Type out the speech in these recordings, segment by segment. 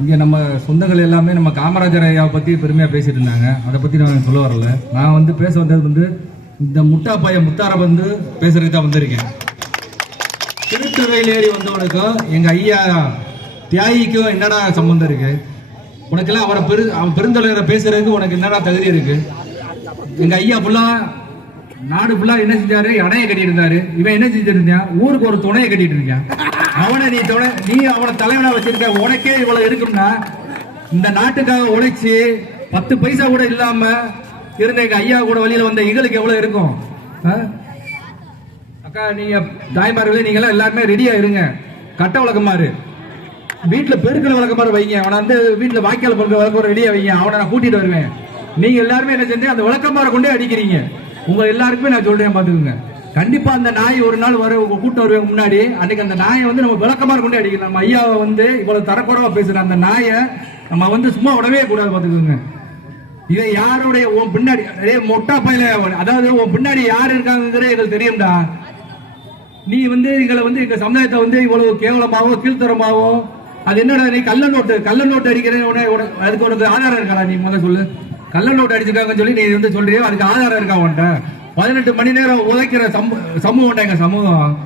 இங்கே நம்ம சொந்தங்கள் எல்லாமே நம்ம காமராஜர் ஐயாவை பற்றி பெருமையாக பேசிட்டு இருந்தாங்க. அதை பற்றி நான் சொல்ல வரல. நான் வந்து பேச வந்தது வந்து இந்த முட்டா பையன் முத்தாரை வந்து பேசுறதுக்கு தான் வந்திருக்கேன். திருத்துறையில் ஏறி வந்தவனுக்கும் எங்கள் ஐயா தியாகிக்கும் என்னடா சம்பந்தம் இருக்கு? உனக்கெல்லாம் அவரை பெரு அவன் பெருந்தலைவரை பேசுறதுக்கு உனக்கு என்னடா தகுதி இருக்கு? எங்கள் ஐயா ஃபுல்லாக நாடு ஃபுல்லாக என்ன செஞ்சாரு? இடையை கட்டிட்டு இருந்தாரு. இவன் என்ன செஞ்சிருந்தான் ஊருக்கு ஒரு துணையை கட்டிட்டு இருக்கான். அவனை நீ துணை நீ அவனை தலைவனா வச்சிருக்க உனக்கே இவ்வளவு இருக்கும்னா இந்த நாட்டுக்காக உழைச்சி பத்து பைசா கூட இல்லாம இருந்த எங்க ஐயா கூட வழியில வந்த இகளுக்கு எவ்வளவு இருக்கும்? ஆ? அக்கா நீங்க தாய்மார்களே நீங்க எல்லாம் எல்லாருமே ரெடியா இருங்க. கட்ட விளக்கமாறு வீட்டுல பெருக்கிற விளக்கமாறு வைங்க. அவனை வந்து வீட்டுல வாய்க்கால் பொருட்கள் வழக்கம் ரெடியா வைங்க. அவனை நான் கூட்டிட்டு வருவேன். நீங்க எல்லாருமே என்ன செஞ்சு அந்த விளக்கமாற கொண்டே அடிக்கிறீங்க. உங்க எல்லாருக்குமே நான் சொல்றேன் பாத்துக்கோங்க. கண்டிப்பா அந்த நாய் ஒரு நாள் வர உங்க கூட்டம் வருவேன் முன்னாடி. அன்னைக்கு அந்த நாயை வந்து நம்ம விளக்கமா கொண்டு அடிக்கணும் நம்ம ஐயாவை வந்து இவ்வளவு தரக்குறவா பேசுற அந்த நாயை நம்ம வந்து சும்மா விடவே கூடாது பாத்துக்கோங்க இதை யாருடைய உன் பின்னாடி அதே மொட்டா பையில அதாவது உன் பின்னாடி யார் இருக்காங்கிறது எங்களுக்கு தெரியும்டா. நீ வந்து எங்களை வந்து எங்க சமுதாயத்தை வந்து இவ்வளவு கேவலமாவோ கீழ்த்தரமாவோ அது என்னடா நீ கள்ள நோட்டு கள்ள நோட்டு அடிக்கிறேன் அதுக்கு உனக்கு ஆதாரம் இருக்காடா நீ முதல்ல சொல்லு. கள்ள நோட்டு அடிச்சிருக்காங்கன்னு சொல்லி நீ வந்து சொல்றியோ? அதுக்கு ஆதாரம் இருக்கா உன்ட்ட பதினெட்டு மணி நேரம் உதைக்கிற சமூ- எங்க சமூகம்?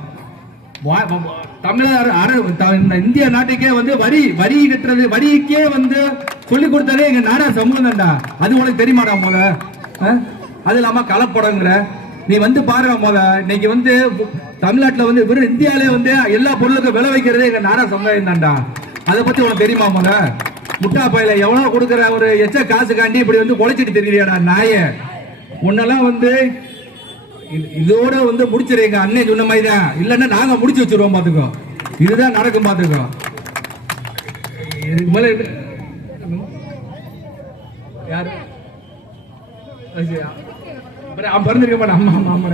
வா- தமிழர் அர- த- இந்த இந்திய நாட்டுக்கே வந்து வரி வரி கட்டுறது வரிக்கே வந்து சொல்லி கொடுத்ததே எங்க நாடா சமூகம் தான்டா. அது உனக்கு தெரியுமாடா முத? ஆ? அது இல்லாம கலப்படங்கிற. நீ வந்து பாரு முத. இன்னைக்கு வந்து தமிழ்நாட்டுல வந்து வெறும் இந்தியாலே வந்து எல்லா பொருளுக்கும் விலை வைக்கிறது எங்க நாடா சமுதாயம் தான்டா. அதை பத்தி உனக்கு தெரியுமா முத? முட்டா பையில எவ்வளவு கொடுக்குற ஒரு எச்ச காசுக்காண்டி இப்படி வந்து உழைச்சிட்டு தெரியலையாடா நாய? உன்னெல்லாம் வந்து இதோட வந்து முடிச்சிருங்க அண்ணன் சொன்ன மாதிரி தான் இல்லைன்னா நாங்க முடிச்சு வச்சிருவோம் பாத்துக்கோ. இதுதான் நடக்கும் பாத்துக்கோ. இதுக்கு மேல யாரு? சரி. பிறந்திருக்க மாட்டான். அம்மா அம்மா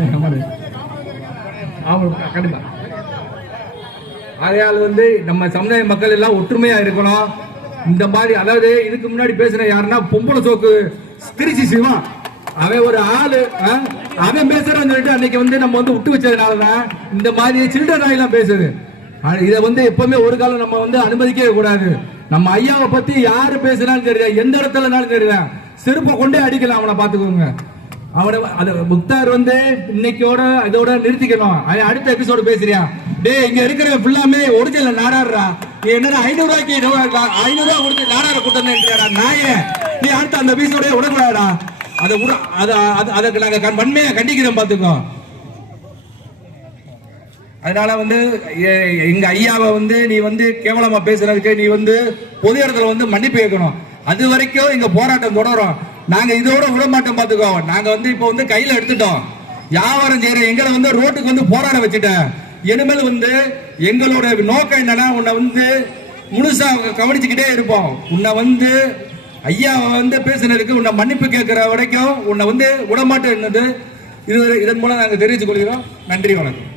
கண்டிப்பா. ஆகையால் வந்து நம்ம சமுதாய மக்கள் எல்லாம் ஒற்றுமையா இருக்கணும். இந்த மாதிரி அதாவது இதுக்கு முன்னாடி பேசின யாருன்னா பொம்பளை சோக்கு திருச்சி சிவா. அவன் ஒரு ஆளு ஆ? அவன் பேசுறான்னு சொல்லிட்டு அன்னைக்கு வந்து நம்ம வந்து விட்டு வச்சதுனாலதான் இந்த மாதிரி சில்ட்ரன் ஆயிலாம் பேசுது. இதை வந்து எப்பவுமே ஒரு காலம் நம்ம வந்து அனுமதிக்கவே கூடாது. நம்ம ஐயாவை பத்தி யாரு பேசினாலும் தெரியல எந்த இடத்துலனாலும் தெரியல செருப்பை கொண்டே அடிக்கலாம் அவனை பாத்துக்கோங்க அவனை அது முக்தார் வந்து இன்னைக்கோட இதோட நிறுத்திக்கணும். அவன் அடுத்த எபிசோடு பேசுறியா? டேய் இங்க இருக்கிற ஃபுல்லாமே ஒரிஜினல் நாடாடுறா. நீ என்னடா ஐநூறு ரூபாய்க்கு ஐநூறு ரூபாய் கொடுத்து நாடாட கூட்டம் நாயே? நீ அடுத்த அந்த எபிசோடே விடக்கூடாடா அதை உட அதை அது- அதுக்கு நாங்க கண்- வன்மையா கண்டிக்கிறோம் பாத்துக்கோ அதனால வந்து எங்க ஐயாவை வந்து நீ வந்து கேவலமா பேசுறதுக்கு நீ வந்து பொது இடத்துல வந்து மன்னிப்பு கேட்கணும். அது வரைக்கும் எங்க போராட்டம் தொடரும். நாங்க இதோட விட மாட்டோம் பாத்துக்கோ நாங்க வந்து இப்போ வந்து கையில எடுத்துட்டோம். வியாபாரம் செய்யற எங்களை வந்து ரோட்டுக்கு வந்து போராட வச்சுட்டேன். இனிமேல் வந்து எங்களோட நோக்கம் என்னன்னா உன்னை வந்து முழுசா கவனிச்சுக்கிட்டே இருப்போம். உன்னை வந்து ஐயா வந்து பேசினதுக்கு உன்னை மன்னிப்பு கேட்கிற வரைக்கும் உன்னை வந்து விடமாட்டேன் இது இதன் மூலம் நாங்கள் தெரிவித்துக் கொள்கிறோம். நன்றி வணக்கம்.